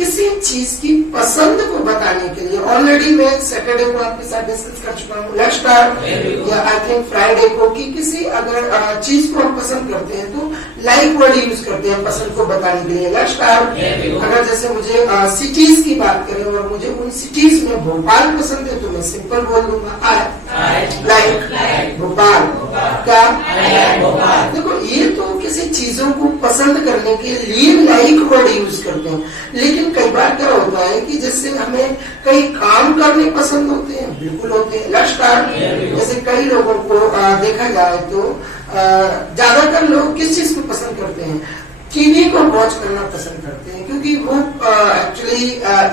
किसी चीज की पसंद को बताने के लिए ऑलरेडी मैं सैटरडे को आपके साथ डिस्कस कर चुका हूँ, लेट्स स्टार्ट, या आई थिंक फ्राइडे को, कि किसी अगर चीज को हम पसंद करते हैं तो लाइक वर्ड यूज करते हैं पसंद को बताने के लिए, लेट्स स्टार्ट। अगर जैसे मुझे सिटीज की बात करें और मुझे उन सिटीज में भोपाल पसंद है तो मैं सिंपल बोल दूंगा आई लाइक भोपाल। क्या? देखो, ये तो किसी चीजों को पसंद करने के लिए लाइक वर्ड यूज करते हैं, लेकिन कई बार क्या होता है कि जैसे हमें कई काम करने पसंद होते हैं, बिल्कुल होते हैं, लेट्स स्टार्ट। जैसे कई लोगों को देखा जाए तो ज्यादातर लोग किस चीज को पसंद करते हैं? टीवी को वॉच करना पसंद करते हैं, क्योंकि वो एक्चुअली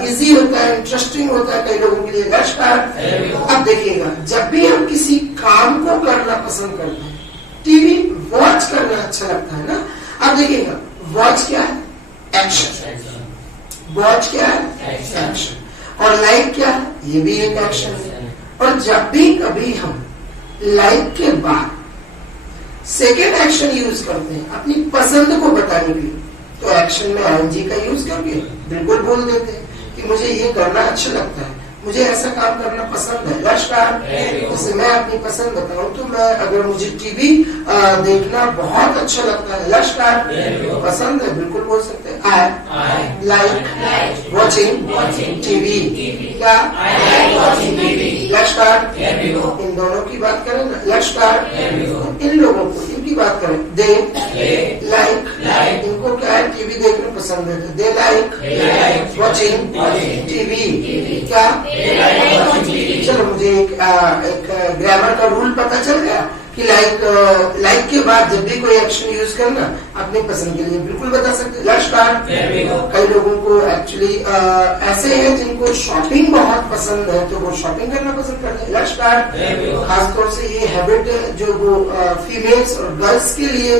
इजी होता है, इंटरेस्टिंग होता है कई लोगों के लिए, लेट्स स्टार्ट। अब देखिएगा, जब भी हम किसी काम को करना पसंद करते हैं, टीवी वॉच करना अच्छा लगता है ना। अब देखिएगा, वॉच क्या है? एक्शन। वॉच क्या है? एक्शन। और लाइक क्या है? ये भी एक एक्शन है। और जब भी कभी हम लाइक के बाद सेकेंड एक्शन यूज करते हैं अपनी पसंद को बताने के लिए, तो एक्शन में आईएनजी का यूज करके बिल्कुल बोल देते हैं कि मुझे ये करना अच्छा लगता है, मुझे ऐसा काम करना पसंद है, लेट्स स्टार्ट। जैसे मैं अपनी पसंद बताऊं तो मैं, अगर मुझे टीवी देखना बहुत अच्छा लगता है, लेट्स स्टार्ट, पसंद है, बिल्कुल बोल सकते हैं आई लाइक वॉचिंग टीवी। क्या? Let's start. इन दोनों की बात करें ना, लेट्स स्टार्ट। इन लोगों को, इनकी बात करें, दे लाइक, इनको क्या है? टीवी देखना पसंद है, दे लाइक वॉचिंग टीवी। क्या? चलो, मुझे एक ग्रामर का रूल पता चल गया कि लाइक के बाद जब भी कोई एक्शन यूज करना अपनी पसंद के लिए बिल्कुल बता सकते हैं, लेट्स स्टार्ट। कई लोगों को एक्चुअली ऐसे हैं जिनको शॉपिंग बहुत पसंद है, तो वो शॉपिंग करना पसंद करते हैं, लेट्स स्टार्ट। खासतौर से ये हैबिट जो वो फीमेल्स और गर्ल्स के लिए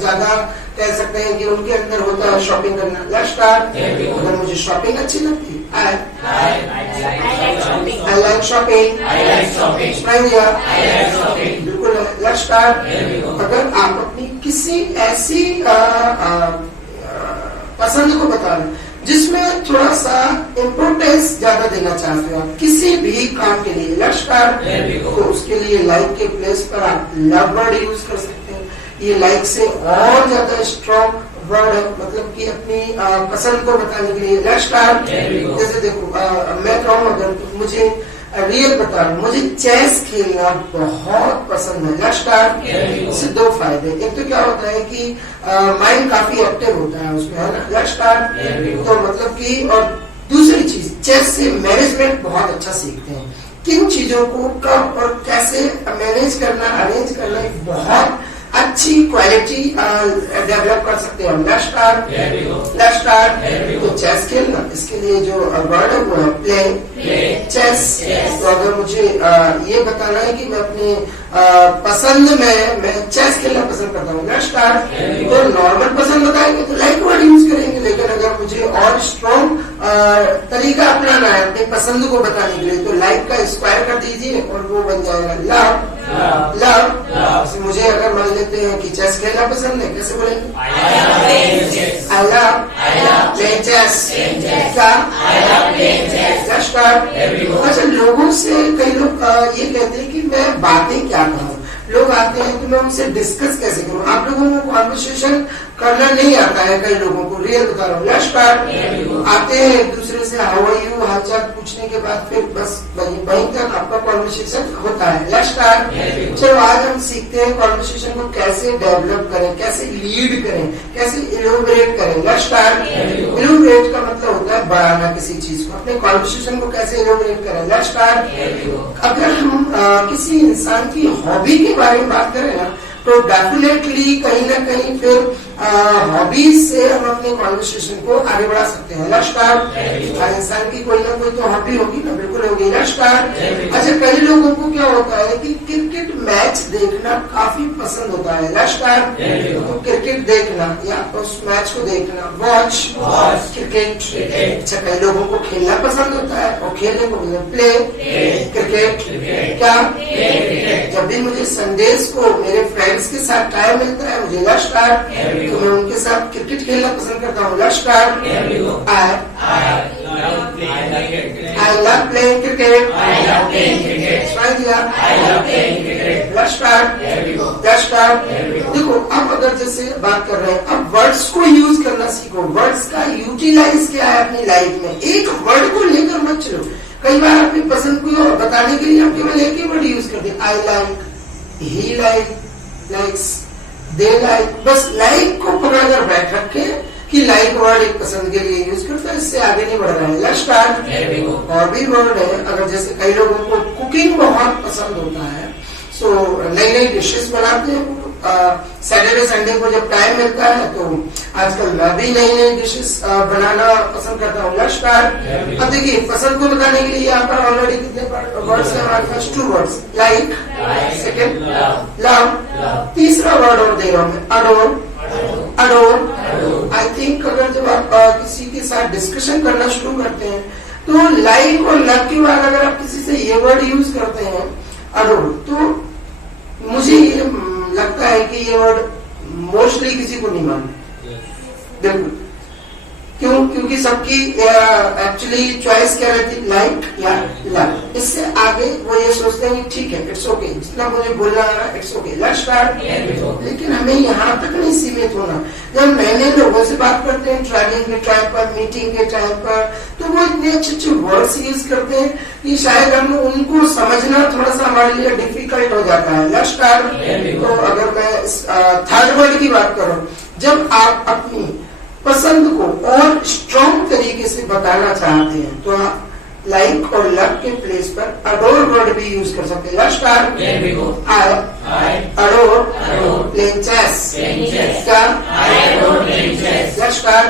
ज्यादा कह सकते हैं कि उनके अंदर होता है शॉपिंग करना, लेट्स स्टार्ट। अगर मुझे शॉपिंग अच्छी लगती है, I like shopping. बिल्कुल, लेट्स स्टार्ट। अगर आप अपनी किसी ऐसी पसंद को बता रहे हैं जिसमें थोड़ा सा इम्पोर्टेंस ज्यादा देना चाहते हो आप किसी भी काम के लिए, लेट्स स्टार्ट, तो उसके लिए लाइक के प्लेस पर आप लव वर्ड यूज कर सकते हैं। ये लाइक से और ज्यादा स्ट्रॉन्ग वर्ड है, मतलब कि अपनी पसंद को बताने के लिए, लेट्स स्टार्ट। जैसे देखो, मैं कहूँ अगर मुझे रियल बता रहा हूँ, मुझे चेस खेलना बहुत पसंद है, लेट्स स्टार्ट। इससे दो फायदे, एक तो क्या होता है कि माइंड काफी एक्टिव होता है उसमें, है ना, लेट्स स्टार्ट। तो मतलब कि, और दूसरी चीज, चेस से मैनेजमेंट बहुत अच्छा सीखते हैं, किन चीजों को कब और कैसे मैनेज करना, अरेंज करना, बहुत अच्छी क्वालिटी डेवलप कर सकते हैं हम, लेट्स स्टार्ट। तो चेस खेलना, इसके लिए जो वर्ड है वो है प्ले, चेस। तो अगर मुझे ये बताना है कि मैं अपने पसंद में मैं चेस खेलना पसंद करता हूँ, लेट्स स्टार्ट। तो नॉर्मल पसंद बताएंगे तो लाइक वर्ड यूज करेंगे, लेकिन अगर मुझे और स्ट्रॉन्ग तरीका अपनाना है अपनी पसंद को बताने के लिए, तो लाइक का स्क्वायर कर दीजिए और वो बन जाएगा लव। मुझे अगर मान लेते हैं कि चेस खेलना पसंद है, कैसे बोलेंगे? I love playing chess. क्या? Let's start. अच्छा, लोगों से कई लोग ये कहते हैं कि मैं बातें क्या कहूँ, लोग आते हैं तो मैं उनसे डिस्कस कैसे करूँ। आप लोगों को कॉन्वर्सेशन करना नहीं आता है, कई लोगों को, रियल बता रहा हूँ, लेट्स स्टार्ट। आते हैं एक दूसरे से हाउ आर यू, हालचाल पूछने के बाद फिर बस वहीं तक आपका कॉन्वर्सेशन होता है, लेट्स स्टार्ट। चलो, आज हम सीखते हैं कॉन्वर्सेशन को कैसे डेवलप करें, कैसे लीड करें, कैसे इलोबरेट करें, लेट्स स्टार्ट। इलोबरेट का मतलब होता है बढ़ाना किसी चीज को, अपने कॉन्वर्सेशन को कैसे इलोबरेट करें, लेट्स स्टार्ट। अगर हम किसी इंसान की हॉबी के बारे में बात करें ना, तो डेफिनेटली कहीं ना कहीं फिर हॉबीज से हम अपने कॉन्वर्सेशन को आगे बढ़ा सकते हैं, लेट्स स्टार्ट। इंसान की कोई ना कोई तो हॉबी होगी ना, बिल्कुल होगी, लेट्स स्टार्ट। अच्छा, कई लोगों को क्या होता है कि क्रिकेट मैच देखना काफी पसंद होता है, लेट्स स्टार्ट। तो क्रिकेट देखना या उस मैच को देखना, वॉच क्रिकेट। अच्छा, कई लोगों को खेलना पसंद होता है और खेलने को प्ले क्रिकेट। क्या? जब भी मुझे संडेज को मेरे फ्रेंड्स के साथ टाइम मिलता है, मुझे लेट्स स्टार्ट तो मैं उनके साथ क्रिकेट खेलना पसंद करता हूँ। Let's start. I love playing cricket. सुनाई दिया? Let's start. Let's start. देखो अब अगर जैसे बात कर रहे हैं, अब वर्ड्स को यूज करना सीखो। वर्ड्स का यूटिलाइज क्या है अपनी लाइफ में। एक वर्ड को लेकर मत चलो। कई बार अपनी पसंद को बताने के लिए आप केवल एक ही वर्ड यूज करते हैं। I like, he likes, they like. बस लाइक को पकड़कर बैठ रखे कि लाइक वर्ड एक पसंद के लिए यूज करता है, इससे आगे नहीं बढ़ रहा है। Let's start. और भी वर्ड है, अगर जैसे कई लोगों को कुकिंग बहुत पसंद होता है, सो नई नई डिशेस बनाते हैं। सैटरडे संडे को जब टाइम मिलता है तो आजकल मैं भी नई नई डिशेस बनाना पसंद करता हूँ। Let's start. अब देखिए पसंद को बताने के लिए यहाँ पर ऑलरेडी कितने वर्ड्स हैं हमारे पास? 2 वर्ड्स। लाइक, सेकेंड लव, तीसरा वर्ड और दे रहा हूँ मैं, अडोर। आई थिंक अगर जब आप किसी के साथ डिस्कशन करना शुरू करते हैं तो लाइक और लव के बाद अगर आप किसी से ये वर्ड यूज करते हैं अडोर, तो मुझे ये लगता है कि ये वर्ड मोस्टली किसी को नहीं मानते। बिल्कुल। क्यों? क्योंकि सबकी एक्चुअली चॉइस क्या रहती, लाइक या लव। इससे आगे वो ये सोचते हैं कि ठीक है, इट्स ओके, जितना मुझे बोलना है इट्स ओके। Let's start. लेकिन हमें यहाँ तक नहीं सीमित होना। जब नए नए लोगों से बात करते हैं ट्रैवलिंग के टाइम पर, मीटिंग के टाइम पर, तो वो इतने अच्छे अच्छे वर्ड्स यूज करते हैं कि शायद हम उनको समझना थोड़ा सा हमारे लिए डिफिकल्ट हो जाता है। Let's start. तो अगर मैं थर्ड वर्ड की बात करूं, जब आप अपनी पसंद को और स्ट्रॉन्ग तरीके से बताना चाहते हैं तो आप लाइक और लव के प्लेस पर अडोर वर्ड भी यूज कर सकते हैं। Let's start. I adore playing chess. क्या? Let's start.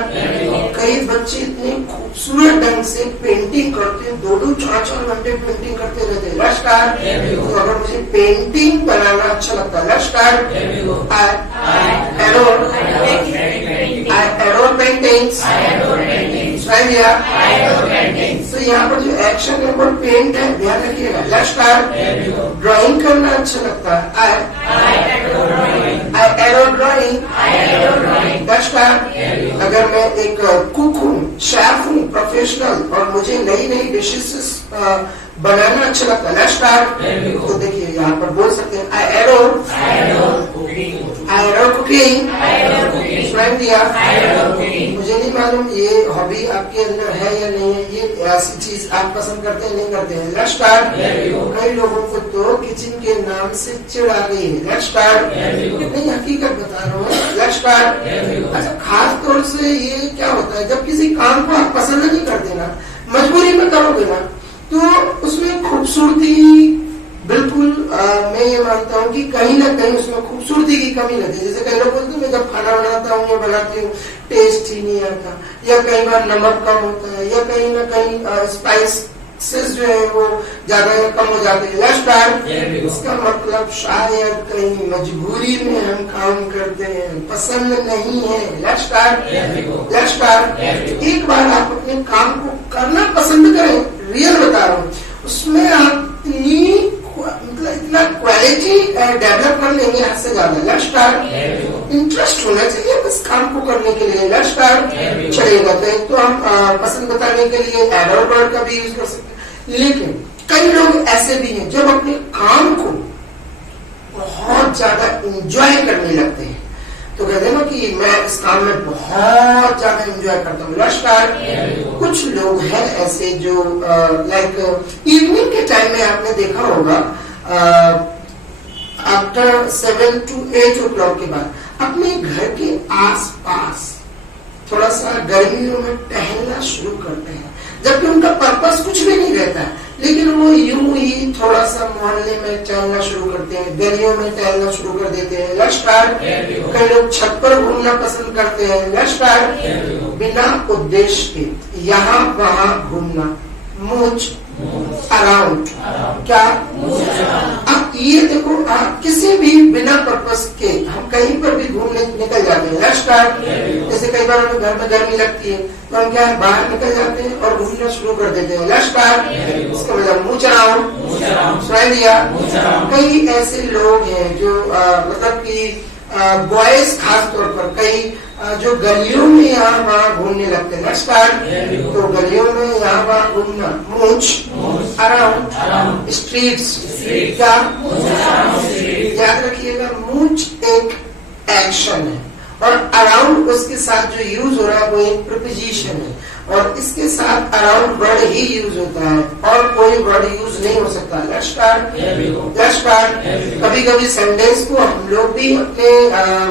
कई बच्चे इतने खूबसूरत ढंग से पेंटिंग करते हैं, 2-2, 4-4 घंटे पेंटिंग करते रहते हैं। Let's start. तो अगर मुझे पेंटिंग बनाना अच्छा लगता है, let's start. I adore paintings. तो यहाँ पर जो एक्शन है वो पेंट है, ध्यान रखिएगा। Let's start. ड्राइंग करना अच्छा लगता है, आई एडोर ड्राइंग। Let's start. अगर मैं एक कुक हूँ, शेफ हूँ, प्रोफेशनल, और मुझे नई नई डिशेस बनाना अच्छा लगता है, लेट्स स्टार्ट। तो देखिए यहाँ पर बोल सकते हैं आई एडोर कुकिंग। दिया। मुझे नहीं मालूम ये हॉबी आपके अंदर है या नहीं है, ये ऐसी चीज आप पसंद करते हैं नहीं करते हैं। Let's start. कई लोगों को तो किचन के नाम से चिढ़ आ गई है। Let's start. नहीं, हकीकत बता रहा हूँ। Let's start. अच्छा, खास तौर से ये क्या होता है, जब किसी काम को आप पसंद नहीं करते ना, मजबूरी में करोगे ना, तो उसमें खूबसूरती बिल्कुल मैं ये मानता हूँ कि कहीं ना कहीं उसमें खूबसूरती की कमी लगती है। जैसे कई लोग बोलते हैं मैं जब खाना बनाता हूँ या बनाती हूँ टेस्ट ही नहीं आता, या कई बार नमक कम होता है, या कहीं ना कहीं स्पाइसेस जो है वो ज्यादा या कम हो जाते हैं। Let's start. इसका मतलब शायद कहीं मजबूरी में हम काम करते हैं, पसंद नहीं है। Let's start. Let's start. एक बार आप अपने काम को करना पसंद करें, रियल बता रहा हूँ, उसमें आप इतना क्वालिटी डेवलप कर लेंगे हाथ से ज्यादा। Let's start. इंटरेस्ट होना चाहिए बस काम को करने के लिए। Let's start. चलेगा तो हम पसंद बताने के लिए एडोर वर्ड का भी यूज कर सकते हैं। लेकिन कई लोग ऐसे भी हैं जब अपने काम को बहुत ज्यादा इंजॉय करने लगते हैं, तो कहते हैं ना कि मैं इस काम में बहुत ज्यादा एंजॉय करता हूँ। Let's start. कुछ लोग हैं ऐसे जो लाइक इवनिंग के टाइम में आपने देखा होगा, आफ्टर 7 to 8 o'clock के बाद अपने घर के आसपास थोड़ा सा गर्मियों में टहलना शुरू करते हैं, जबकि उनका पर्पस कुछ भी नहीं रहता है, लेकिन वो यूं ही थोड़ा सा मोहल्ले में टहलना शुरू करते हैं, गलियों में टहलना शुरू कर देते हैं। Let's start. कई लोग छत पर घूमना पसंद करते हैं। Let's start. बिना उद्देश्य के यहाँ वहाँ घूमना, मूच अराउंड। क्या? अब ये देखो, आप किसी भी बिना पर्पस के हम कहीं पर भी घूमने निकल जाते हैं। Let's start. जैसे कई बार हमें घर में गर्मी लगती है तो हम क्या है, बाहर निकल जाते हैं और घूमना शुरू कर देते हैं। Let's start. इसका मतलब मूच अराउंड। सुनाई दिया? कई ऐसे लोग हैं जो मतलब कि बॉयज खास तौर पर कई जो गलियों में यहाँ वहाँ घूमने लगते हैं, स्टार्ट। तो गलियों में यहाँ वहाँ घूमना, मूच, अराउंड, स्ट्रीट्स, क्या याद रखिएगा, मूच एक एक्शन है और अराउंड उसके साथ जो यूज हो रहा है वो एक प्रीपोजिशन है और इसके साथ अराउंड वर्ड ही यूज होता है और कोई वर्ड यूज नहीं हो सकता। Let's start. कभी कभी संडेज को हम लोग भी अपने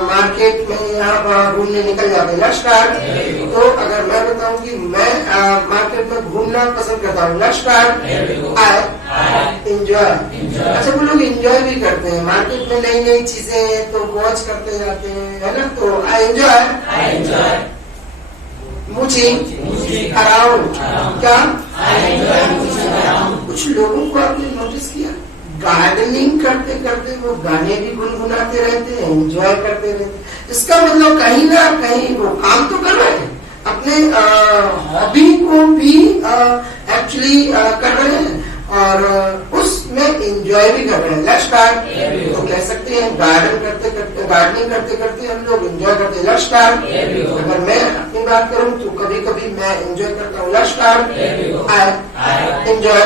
मार्केट में यहाँ घूमने निकल जाते हैं। Let's start. तो अगर मैं बताऊं कि मैं मार्केट में घूमना पसंद करता हूँ, लेट्स स्टार्ट। I enjoy. अच्छा, वो लोग एंजॉय भी करते हैं, मार्केट में नई नई चीजें तो वॉच करते जाते हैं, है ना। तो आई एंजॉय मूचिंग अराउंड, क्या कुछ लोगों को आपने नोटिस किया, गार्डनिंग करते करते वो गाने भी गुनगुनाते रहते हैं, एंजॉय करते रहते हैं। इसका मतलब कहीं ना कहीं वो काम तो कर रहे हैं, अपने हॉबी को भी एक्चुअली कर रहे हैं और उसमें एंजॉय भी कर रहे हैं। Let's start. तो कह सकते हैं गार्डनिंग करते करते हम लोग एंजॉय करते हैं। Let's start. अगर मैं अपनी बात करूं तो कभी कभी मैं एंजॉय करता हूँ। Let's start. I enjoy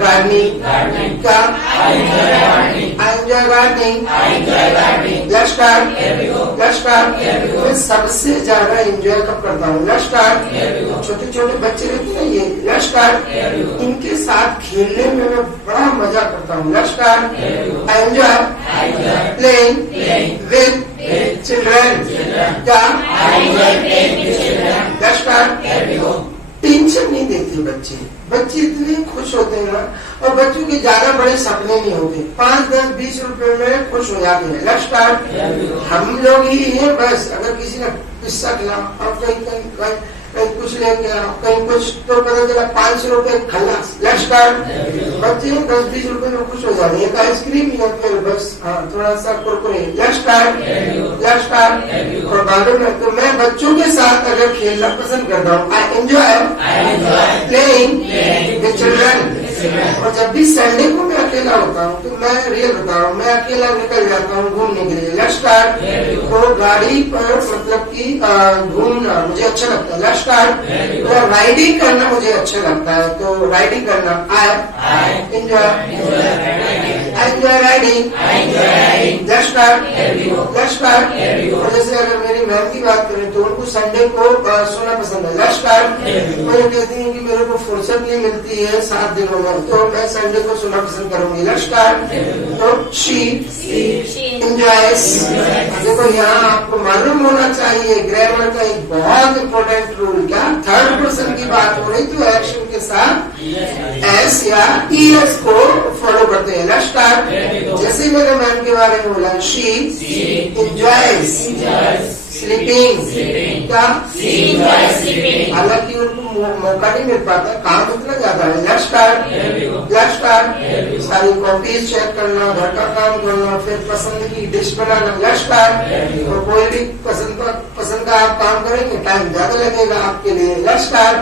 gardening, क्या I enjoy gardening. Let's start. मैं सबसे ज्यादा एंजॉय कब करता हूँ? Let's start. छोटे छोटे बच्चे रहते हैं ये, लेट्स स्टार्ट, इनके साथ खेलने में मैं बड़ा मजा करता हूँ। Let's start. I enjoy playing with children, क्या लेट्स स्टार्ट। टेंशन नहीं देते बच्चे इतने खुश होते हैं ना, और बच्चों के ज्यादा बड़े सपने नहीं होते, 5, 10, 20 रुपए में खुश हो जाते हैं। Let's start. हम लोग ही हैं बस, अगर किसी ने पिस्सा खिला और कहीं कुछ लेके आओ, कहीं कुछ, तो पता चला 500 रुपए खल्लास। Let's start. बच्चे 10-20 रुपए में खुश हो जाते हैं, एक आइसक्रीम या फिर बस थोड़ा सा कुरकुरे। Let's start. और बालों में तो मैं बच्चों के साथ अगर खेलना पसंद करता हूँ, आई एंजॉय प्लेइंग विद चिल्ड्रन। और जब भी संडे को मैं अकेला होता हूँ तो मैं रियल बता रहा हूँ, मैं अकेला निकल जाता हूँ घूमने के लिए। Let's start. तो गाड़ी पर मतलब कि घूमना मुझे अच्छा लगता है। Let's start. और राइडिंग करना मुझे अच्छा लगता है, तो राइडिंग करना, I enjoy riding. Let's start. और जैसे अगर मेरी मैम की बात करें तो उनको संडे को सोना पसंद है। Let's start. मुझे कहती है कि मेरे को फुर्सत नहीं मिलती है 7 दिनों में, तो मैं संडे को सोना पसंद करूंगी। Let's start. तो शी एंजॉयज। देखो यहाँ आपको मालूम होना चाहिए ग्रामर का एक बहुत इंपॉर्टेंट रूल, क्या थर्ड पर्सन की बात हो रही तो एक्शन के साथ एस या ईएस को फॉलो करते हैं। Let's start. जैसे मैंने मैम के बारे में बोला, शी एंजॉयज स्लीपिंग, क्या हालांकि उनको मौका नहीं मिल पाता, काम इतना ज्यादा है। Let's start. सारी कॉपीज चेक करना, घर का काम करना, फिर पसंद की डिश बनाना। Let's start. और कोई भी पसंद का आप काम करेंगे टाइम ज्यादा लगेगा आपके लिए। Let's start.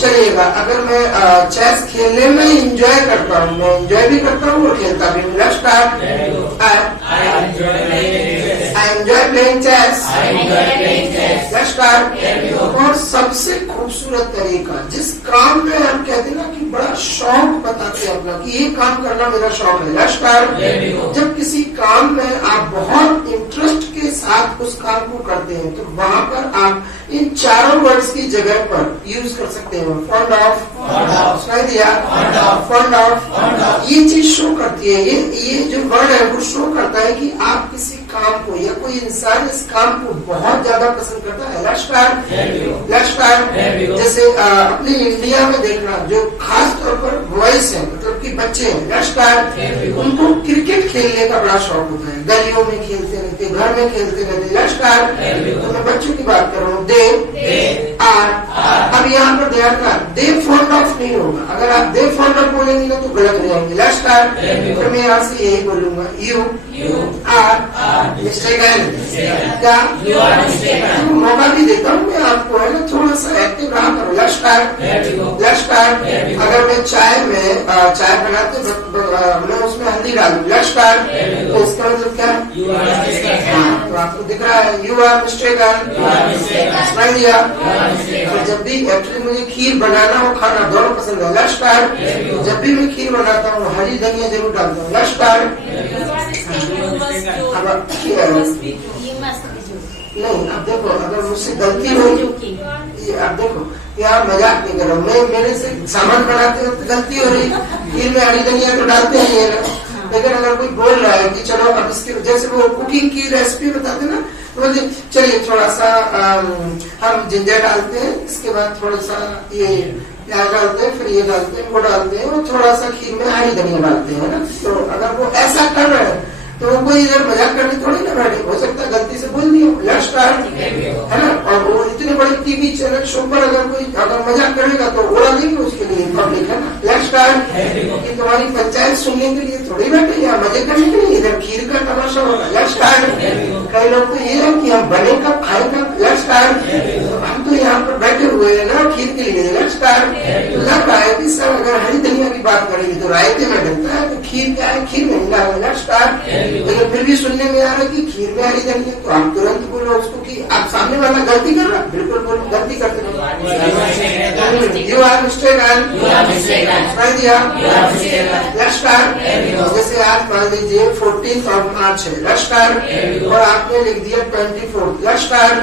चलिएगा, अगर मैं चेस खेलने में एंजॉय करता हूँ, मैं एंजॉय भी करता हूँ और खेलता भी हूँ। Let's start. I enjoy playing chess. Let's start. और सबसे खूबसूरत तरीका, जिस काम में हम कहते हैं ना कि बड़ा शौक बताते हैं अपना कि ये काम करना मेरा शौक है। Let's start. जब किसी काम में आप बहुत इंटरेस्ट के साथ उस काम को करते हैं तो वहाँ पर आप इन चारों वर्ड्स की जगह पर यूज कर सकते हैं। फॉन्ड ऑफ, सुनाई दिया, फॉन्ड ऑफ। ये चीज शो करती है, ये जो वर्ड है वो शो करता है कि आप किसी काम को या कोई इंसान इस काम को बहुत ज्यादा पसंद करता है। Let's start. जैसे अपने इंडिया में देखना, जो खास तौर पर बॉयज है, मतलब कि बच्चे हैं, लेट्स स्टार्ट, उनको क्रिकेट खेलने का बड़ा शौक होता है, गलियों में खेलते रहते, घर में खेलते रहते। Let's start. तो मैं बच्चों की बात कर रहा हूँ, दे आर। अब यहाँ पर देर का दे फॉन्ड ऑफ नहीं होगा, अगर आप दे फॉन्ड ऑफ बोलेंगे ना तो गलत हो जाएंगे। Let's start. तो मैं यहाँ से यही बोलूंगा, यू आर मिस्टेकन, क्या मौका भी देता हूँ मैं आपको, है ना, थोड़ा सा एक्टिव रहा करो। Let's start. अगर मैं चाय बनाते मैं उसमें हल्दी डालू, लेट्स स्टार्ट, तो इसका मतलब क्या? हाँ, तो आपको दिख रहा है यू आर मिस्टेकन, स्माइल दिया। तो जब भी एक्चुअली मुझे खीर बनाना हो खाना दोनों पसंद है, लेट्स स्टार्ट। जब भी मैं खीर बनाता हूँ हरी धनिया जरूर डालता हूँ, लेट्स स्टार्ट। नहीं अब देखो अगर मुझसे गलती हुई, अब देखो यार मजाक नहीं कर रहा हूँ मैं, मेरे से सामान बनाते वक्त गलती हो रही, खीर में हरी धनिया तो डालते ही है ना। लेकिन अगर कोई बोल रहा है कि चलो अब इसके जैसे वो कुकिंग की रेसिपी बताते ना, तो बोलते चलिए थोड़ा सा हम जिंजर डालते हैं, इसके बाद थोड़ा सा ये प्याज डालते हैं, फिर ये डालते हैं, वो डालते हैं, और थोड़ा सा खीर में हरी धनिया डालते हैं ना। तो अगर वो ऐसा कर रहे हैं तो वो कोई इधर मजाक करने थोड़ी ना बैठे, हो सकता है गलती से बोल दिया, लेट्स स्टार्ट, है ना। और वो इतने बड़े टीवी चैनल शो पर अगर कोई अगर मजाक करेगा तो उड़ा देंगे उसके लिए पब्लिक, है ना। लेट्स स्टार्ट कि तुम्हारी पंचायत सुनने के लिए थोड़ी बैठे या मजे करने के लिए, इधर खीर का तमाशा होगा, लेट्स स्टार्ट। कई लोग तो ये है कि हम बने कब खाए कब, लेट्स स्टार्ट। हम तो यहाँ पर बैठे हुए हैं ना खीर के लिए, लेट्स स्टार्ट। लग रहा है कि सर अगर हरी धनिया की बात करेंगे तो रायते में डलता है, तो खीर क्या है, खीर में डाल, लेट्स स्टार्ट। लेकिन फिर भी सुनने में आ रहा है कि खीर में हरी धनिया, तो आप तुरंत बोलो उसको कि आप सामने वाला गलती कर रहा है, बिल्कुल बोलो गलती करते रहो, you are mistaken, let's start. जैसे आज मान लीजिए 14 मार्च है, लेट्स स्टार्ट, और आपने लिख दिया 24, लेट्स स्टार्ट।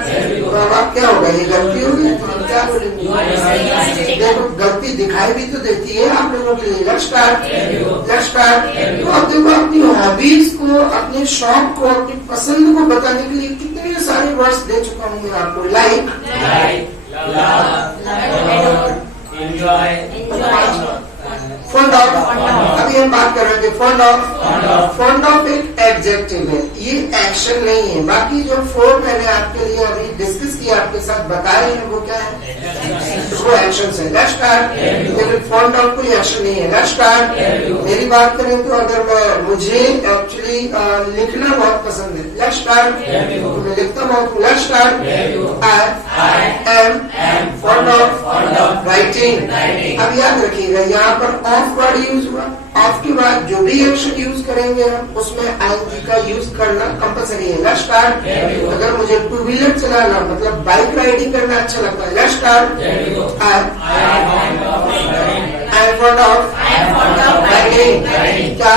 तो अब आप क्या होगा, ये गलती होगी, तो हम क्या बोलेंगे, देखो गलती दिखाई भी तो देती है आप लोगों के लिए, लेट्स स्टार्ट, लेट्स स्टार्ट। तो अब देखो अपनी हॉबीज को, अपने शौक को, अपनी पसंद को बताने के लिए कितने सारे वर्ड्स दे चुका हूँ मैं आपको, लाइक, फॉन्ड ऑफ, अभी हम बात कर रहे थे फॉन्ड ऑफ। फॉन्ड ऑफ एक एडजेक्टिव है, ये एक्शन नहीं है। बाकी जो 4 मैंने आपके लिए अभी डिस्कस किया, आपके साथ बताए हैं, वो क्या है, वो एक्शन है, लेट्स स्टार्ट। लेकिन फॉन्ड ऑफ कोई एक्शन नहीं है, लेट्स स्टार्ट। मेरी बात करें तो अगर मैं, मुझे एक्चुअली लिखना बहुत पसंद है, लेट्स स्टार्ट। मैं लिखता बहुत, let's start. I am fond of writing. अब याद रखिएगा यहाँ पर ऑफ वर्ड यूज हुआ, ऑफ के बाद जो भी एक्शन यूज करेंगे हम उसमें आईएनजी का यूज करना कंपलसरी है, लेट्स स्टार्ट। अगर मुझे 2 व्हीलर चलाना मतलब बाइक राइडिंग करना अच्छा लगता है, let's start. I am fond of riding, क्या,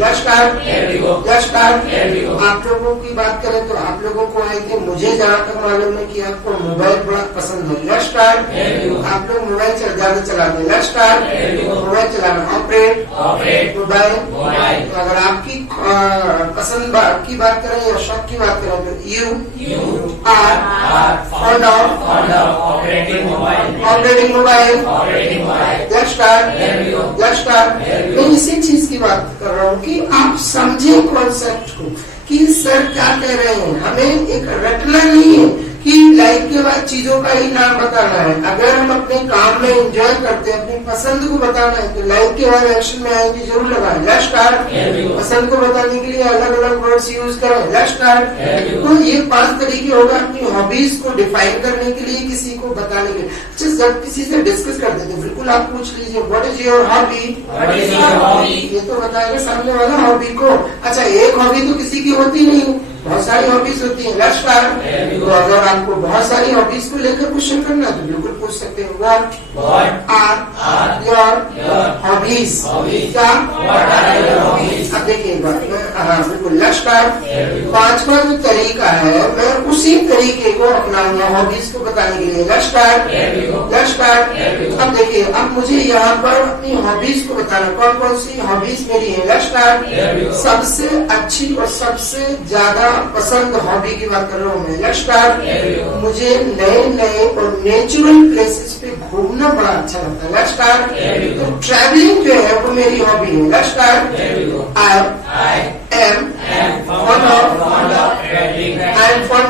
लेट्स स्टार्ट, लेट्स स्टार्ट। आप लोगों की बात करें तो आप लोगों को है कि मुझे जहाँ तक मालूम है कि आपको मोबाइल बड़ा पसंद है, लेट्स स्टार्ट। आप लोग मोबाइल ज्यादा चलाते हैं, लेट्स स्टार्ट। मोबाइल चलाना, ऑपरेट मोबाइल। तो अगर आपकी पसंद की बात करें या शौक की बात करें तो you are fond of operating mobile, let's start, let's start. मैं इसी चीज की बात कर रहा हूँ कि आप समझे कॉन्सेप्ट को कि सर क्या कह रहे हैं। हमें एक रटना नहीं है कि लाइक के बाद चीजों का ही नाम बताना है। अगर हम अपने काम में एंजॉय करते हैं, अपनी पसंद को बताना है तो लाइक के बाद एक्शन में आएंगे, जरूर लगाएं, लेट्स स्टार्ट। पसंद को बताने के लिए अलग अलग वर्ड्स यूज करें, लेट्स स्टार्ट। तो ये 5 तरीके होगा अपनी हॉबीज को डिफाइन करने के लिए, किसी को बताने के लिए। अच्छा जब किसी से डिस्कस करते थे, बिल्कुल आप पूछ लीजिए व्हाट इज योर हॉबी, ये तो बताएगा सामने वाला हॉबी को। अच्छा एक हॉबी तो किसी की होती नहीं, बहुत सारी हॉबीज होती है, लेट्स स्टार्ट। तो अगर आपको बहुत सारी हॉबीज को लेकर क्वेश्चन करना है तो बिल्कुल पूछ सकते हैं, व्हाट आर योर हॉबीज, क्या, अब देखिए एक बात, हाँ बिल्कुल, लेट्स स्टार्ट। 5वां जो तरीका है मैं उसी तरीके को अपनाऊंगा हॉबीज को बताने के लिए, लेट्स स्टार्ट, लेट्स स्टार्ट। अब देखिए अब मुझे यहाँ पर अपनी हॉबीज को बताना, कौन कौन सी हॉबीज मेरी है, लेट्स स्टार्ट। सबसे अच्छी और सबसे ज्यादा पसंद हॉबी की बात कर रहा हूँ मैं, लेट्स स्टार्ट। मुझे नए नए और नेचुरल प्लेसेस पे घूमना बड़ा अच्छा लगता है, लेट्स स्टार्ट। तो ट्रैवलिंग जो है वो मेरी हॉबी है, let's start. I am fond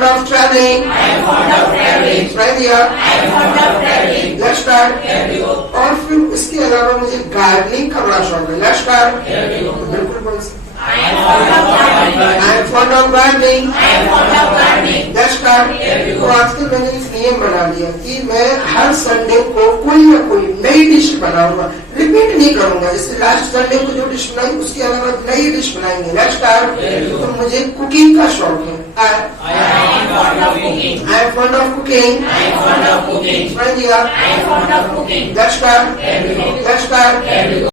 of travelling, let's start. और फिर इसके अलावा मुझे गार्डनिंग का बड़ा शौक है, लेट्स स्टार्ट। बिल्कुल बोल सकते I am fond of gardening, let's start. तो आजकल मैंने एक नियम बना लिया कि मैं हर संडे को कोई ना कोई नई डिश बनाऊंगा। रिपीट नहीं करूंगा। जैसे लास्ट संडे को जो डिश बनाई उसके अलावा नई डिश बनाएंगे। Let's start. तो मुझे कुकिंग का शौक है। I am fond of cooking. I am fond of cooking. I am fond of cooking. Let's start.